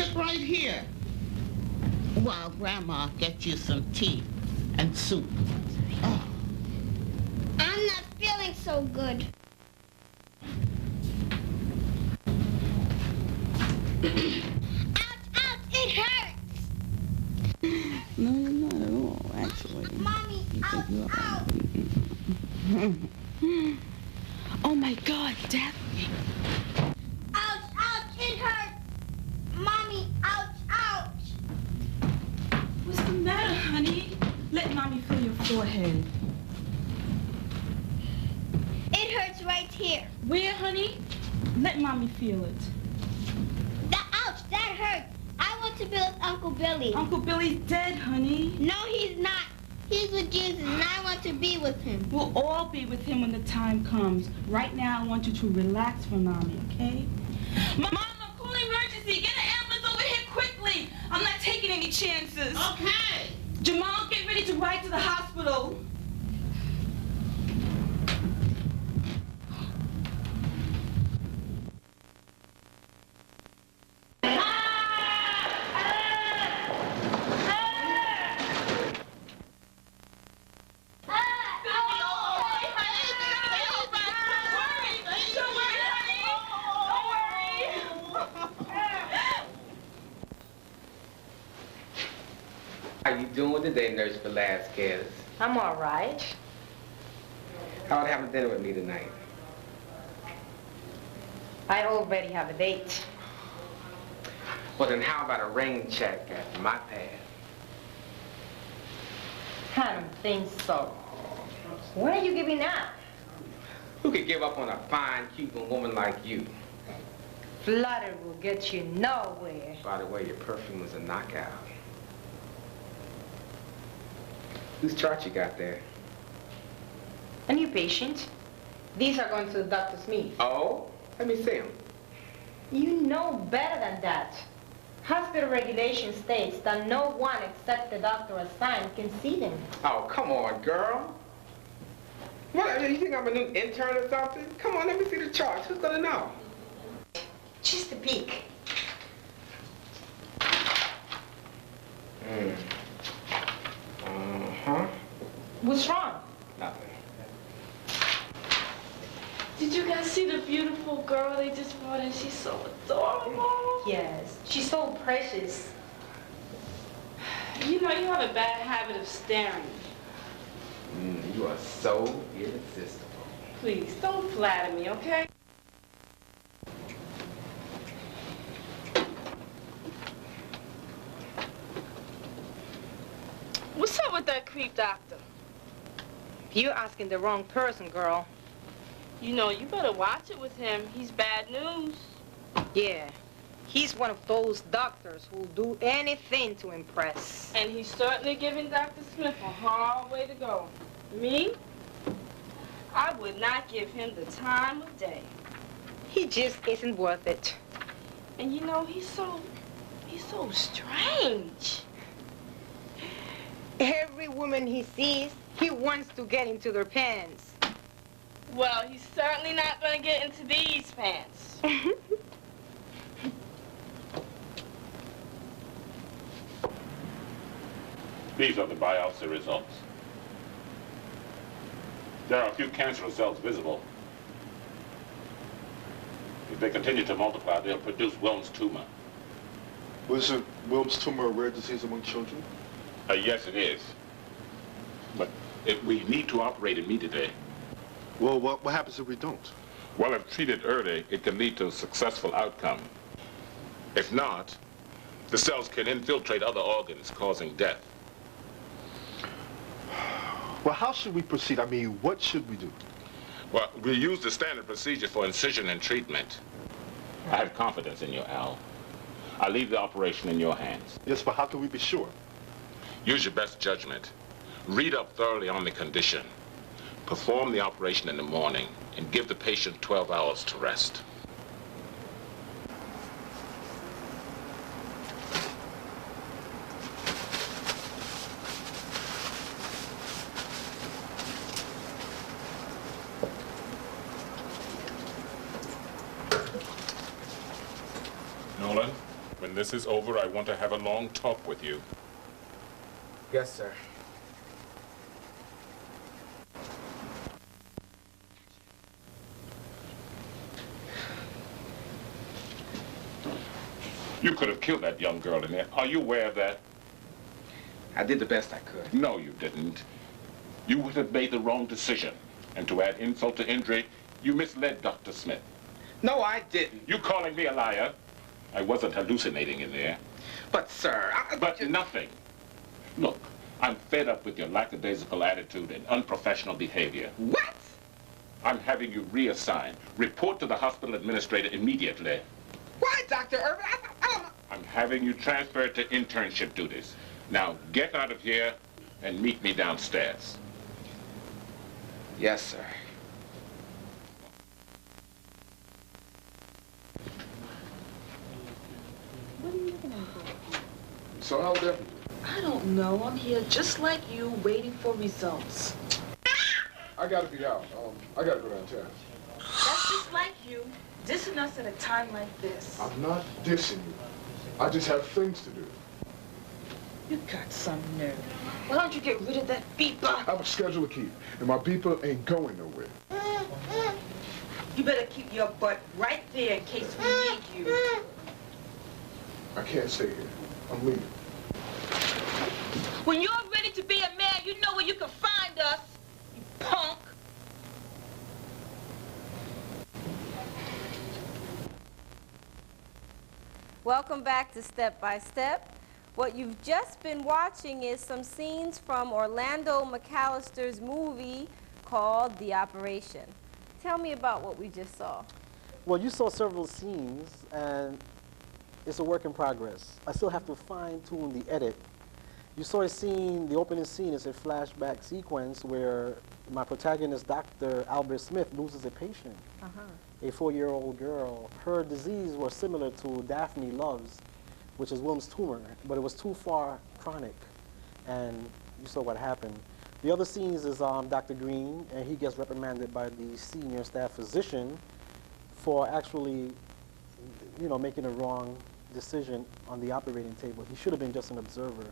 Sit right here while Grandma gets you some tea and soup. Oh. I'm not feeling so good. Ouch, ouch, it hurts. No, not at all, actually. Mommy, ouch, ouch. Oh my God, Daphne. Ouch, ouch, it hurts. Mommy, ouch, ouch. What's the matter, honey? Let Mommy feel your forehead. It hurts right here. Where, honey? Let Mommy feel it. Ouch, that hurts. I want to be with Uncle Billy. Uncle Billy's dead, honey. No, he's not. He's with Jesus, and I want to be with him. We'll all be with him when the time comes. Right now, I want you to relax for Mommy, okay? Mom, I'm calling emergency. Get an ambulance over here quickly. I'm not taking any chances. Okay. Jamal, get ready to ride to the hospital. How you doing today, Nurse Velasquez? I'm all right. How about having dinner with me tonight? I already have a date. Well, then how about a rain check at my pad? I don't think so. What are you giving up? Who could give up on a fine Cuban woman like you? Flutter will get you nowhere. By the way, your perfume is a knockout. Whose chart you got there? A new patient. These are going to Dr. Smith. Oh? Let me see him. You know better than that. Hospital regulation states that no one except the doctor assigned can see them. Oh, come on, girl. What, you think I'm a new intern or something? Come on, let me see the charts. Who's gonna know? Just a peek. Uh-huh. What's wrong? Nothing. Did you guys see the beautiful girl they just brought in? She's so adorable. Yes. She's so precious. You know, you have a bad habit of staring. You are so irresistible. Please, don't flatter me, okay? What's up with that creep doctor? You're asking the wrong person, girl. You know, you better watch it with him. He's bad news. Yeah. He's one of those doctors who'll do anything to impress. And he's certainly giving Dr. Smith a hard way to go. Me? I would not give him the time of day. He just isn't worth it. And you know, he's so strange. Every woman he sees, he wants to get into their pants. Well, he's certainly not going to get into these pants. These are the biopsy results. There are a few cancerous cells visible. If they continue to multiply, they'll produce Wilms tumor. Wasn't Wilms tumor a rare disease among children? Yes, it is. But we need to operate immediately. Well, what happens if we don't? Well, if treated early, it can lead to a successful outcome. If not, the cells can infiltrate other organs, causing death. Well, how should we proceed? I mean, what should we do? Well, we'll use the standard procedure for incision and treatment. I have confidence in you, Al. I'll leave the operation in your hands. Yes, but how can we be sure? Use your best judgment. Read up thoroughly on the condition. Perform the operation in the morning and give the patient 12 hours to rest. Nolan, when When this is over, I want to have a long talk with you. Yes, sir. You could have killed that young girl in there. Are you aware of that? I did the best I could. No, you didn't. You would have made the wrong decision. And to add insult to injury, you misled Dr. Smith. No, I didn't. You calling me a liar? I wasn't hallucinating in there. But, sir, But nothing. Look, I'm fed up with your lackadaisical attitude and unprofessional behavior. What? I'm having you reassigned. Report to the hospital administrator immediately. Why, Dr. Irvin? I don't know. I'm having you transferred to internship duties. Now, get out of here and meet me downstairs. Yes, sir. What are you looking at for? So how's that? I don't know. I'm here just like you, waiting for results. I gotta be out. I gotta go downtown. That's just like you, dissing us at a time like this. I'm not dissing you. I just have things to do. You got some nerve. Why don't you get rid of that beeper? I have a schedule to keep, and my beeper ain't going nowhere. You better keep your butt right there in case we need you. I can't stay here. I'm leaving. When you're ready to be a man, you know where you can find us, you punk. Welcome back to Step by Step. What you've just been watching is some scenes from Orlando McAllister's movie called The Operation. Tell me about what we just saw. Well, you saw several scenes, and it's a work in progress. I still have to fine-tune the edit. You saw a scene, the opening scene is a flashback sequence where my protagonist, Dr. Albert Smith, loses a patient, a 4-year-old girl. Her disease was similar to Daphne Love's, which is Wilm's tumor, but it was too far chronic, and you saw what happened. The other scenes is Dr. Green, and he gets reprimanded by the senior staff physician for actually, you know, making a wrong decision on the operating table. He should have been just an observer.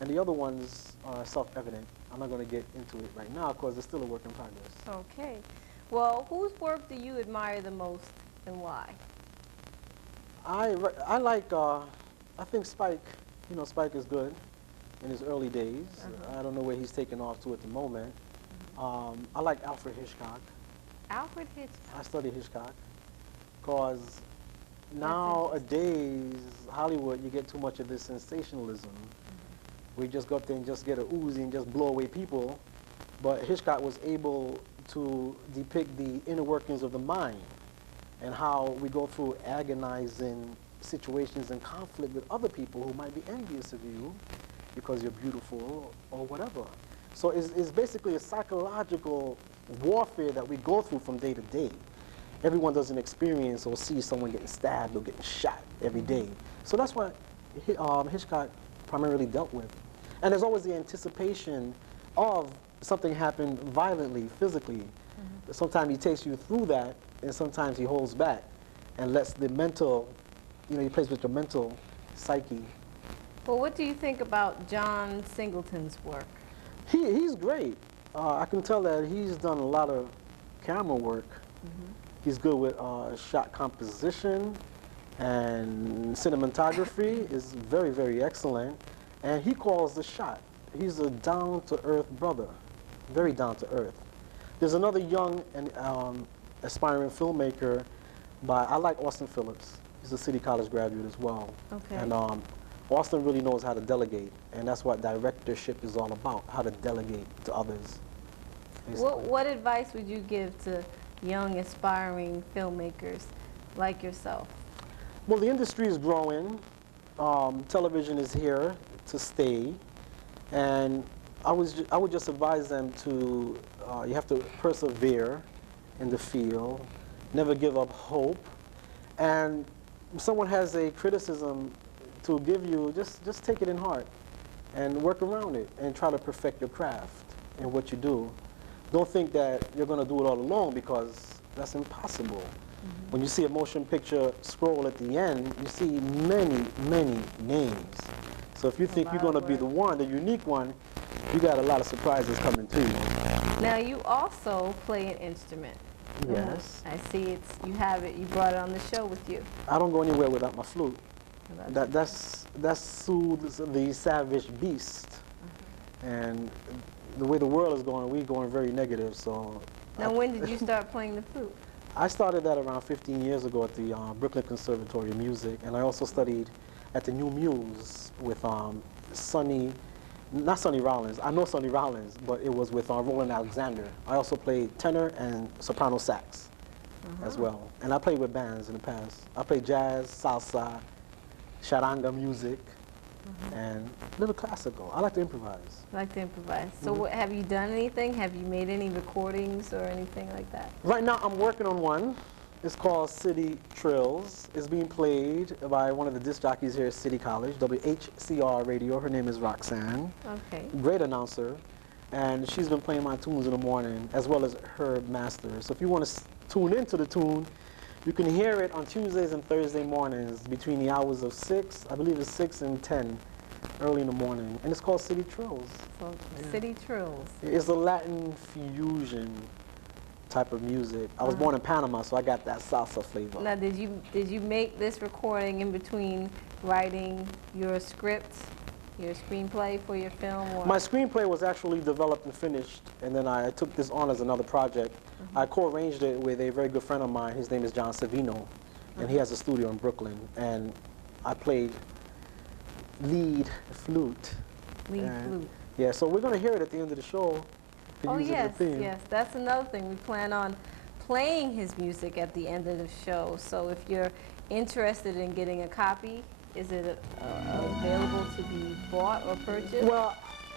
And the other ones are self-evident. I'm not going to get into it right now because it's still a work in progress. Okay. Well, whose work do you admire the most and why? I like, I think Spike, you know, Spike is good in his early days. I don't know where he's taken off to at the moment. I like Alfred Hitchcock. Alfred Hitchcock? I study Hitchcock because nowadays, Hollywood, you get too much of this sensationalism. We just go up there and just get a Uzi and just blow away people. But Hitchcock was able to depict the inner workings of the mind and how we go through agonizing situations and conflict with other people who might be envious of you because you're beautiful or whatever. So it's basically a psychological warfare that we go through from day to day. Everyone doesn't experience or see someone getting stabbed or getting shot every day. So that's what Hitchcock primarily dealt with. And there's always the anticipation of something happened violently, physically. Sometimes he takes you through that, and sometimes he holds back and lets the mental, you know, he plays with your mental psyche. Well, what do you think about John Singleton's work? He's great. I can tell that he's done a lot of camera work. He's good with shot composition, and cinematography is very, very excellent. And he calls the shot. He's a down-to-earth brother, very down-to-earth. There's another young and aspiring filmmaker I like Austin Phillips. He's a City College graduate as well. Okay. And Austin really knows how to delegate, and that's what directorship is all about, how to delegate to others. What advice would you give to young, aspiring filmmakers like yourself? Well, the industry is growing. Television is here to stay, and I would just advise them to, you have to persevere in the field, never give up hope, and if someone has a criticism to give you, just take it in heart and work around it and try to perfect your craft in what you do. Don't think that you're going to do it all alone because that's impossible. When you see a motion picture scroll at the end, you see many, many names. So if you think you're going to be the one, the unique one, you got a lot of surprises coming to you. Now you also play an instrument. Yes. I see you have it, you brought it on the show with you. I don't go anywhere without my flute. That soothes the savage beast. And the way the world is going, we're going very negative, so. Now when did you start playing the flute? I started that around 15 years ago at the Brooklyn Conservatory of Music, and I also studied at the New Muse with not Sonny Rollins. I know Sonny Rollins, but it was with Roland Alexander. I also played tenor and soprano sax as well. And I played with bands in the past. I played jazz, salsa, charanga music, and a little classical. I like to improvise. Like to improvise. So have you done anything? Have you made any recordings or anything like that? Right now I'm working on one. It's called City Trills. It's being played by one of the disc jockeys here at City College, WHCR Radio. Her name is Roxanne. Okay. Great announcer. And she's been playing my tunes in the morning, as well as her master. So if you want to tune into the tune, you can hear it on Tuesdays and Thursday mornings between the hours of 6, I believe it's 6 and 10, early in the morning. And it's called City Trills. So City Trills. It's a Latin fusion type of music. I was born in Panama, so I got that salsa flavor. Now, did you make this recording in between writing your script, your screenplay for your film? Or? My screenplay was actually developed and finished, and then I took this on as another project. I co-arranged it with a very good friend of mine. His name is John Savino, and he has a studio in Brooklyn. And I played lead flute. Lead flute. Yeah, so we're going to hear it at the end of the show. Oh yes, yes, that's another thing. We plan on playing his music at the end of the show. So if you're interested in getting a copy, is it available to be bought or purchased? Well,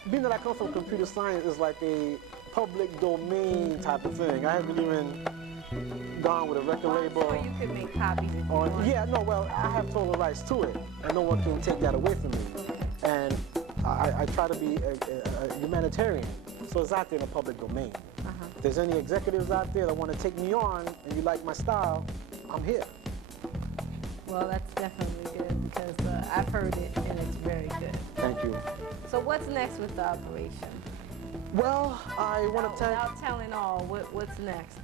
being that I come from computer science, it's like a public domain type of thing. I haven't even gone with a record label. Or you could make copies. Yeah, no, well, I have total rights to it, and no one can take that away from me. And I try to be a humanitarian. So it's out there in the public domain. If there's any executives out there that want to take me on and you like my style, I'm here. Well, that's definitely good because I've heard it and it's very good. Thank you. So what's next with the operation? Well, I want to thank... Without telling all, what's next?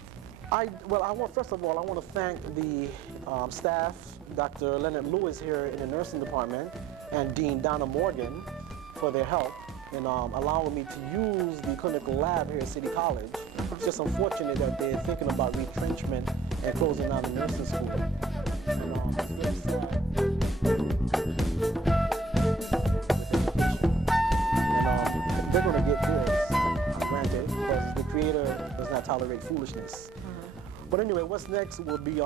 First of all, I want to thank the staff, Dr. Leonard Lewis here in the nursing department, and Dean Donna Morgan for their help in allowing me to use the clinical lab here at City College. It's just unfortunate that they're thinking about retrenchment and closing down the nursing school. And, it's very sad. And they're going to get this, granted, because the Creator does not tolerate foolishness. But anyway, what's next will be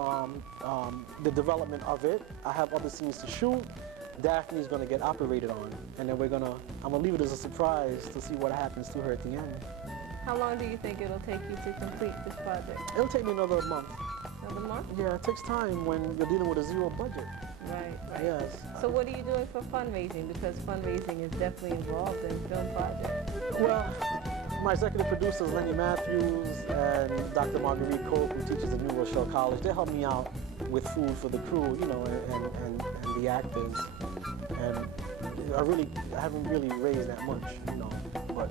the development of it. I have other scenes to shoot. Daphne's going to get operated on, and then I'm going to leave it as a surprise to see what happens to her at the end. How long do you think it'll take you to complete this project? It'll take me another month. Another month? Yeah, it takes time when you're dealing with a zero budget. Right. Yes. So what are you doing for fundraising? Because fundraising is definitely involved in film projects. Well, my executive producers, Lenny Matthews and Dr. Marguerite Cope, who teaches at New Rochelle College, they help me out with food for the crew, you know, and the actors. And I haven't really raised that much, you know, but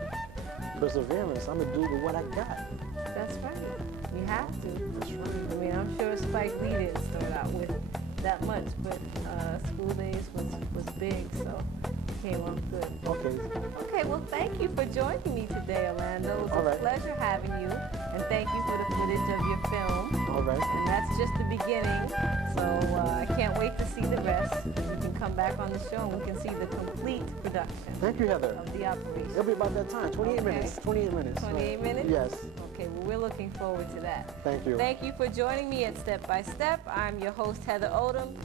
perseverance, I'm gonna do with what I got. That's right. You have to. That's right. I mean, I'm sure Spike Lee didn't start out with that much, but School Days was big, so it came off good. Okay. Okay, well, thank you for joining me today, Orlando. It was a pleasure having you, and thank you for the footage of your film. All right. And that's just the beginning, so I can't wait to see the rest. You can come back on the show and we can see the complete production. Thank you, Heather. Of the operation. It'll be about that time, 28 minutes. 28 minutes. 28 minutes? Yes. Okay, well, we're looking forward to that. Thank you. Thank you for joining me at Step by Step. I'm your host, Heather Odom.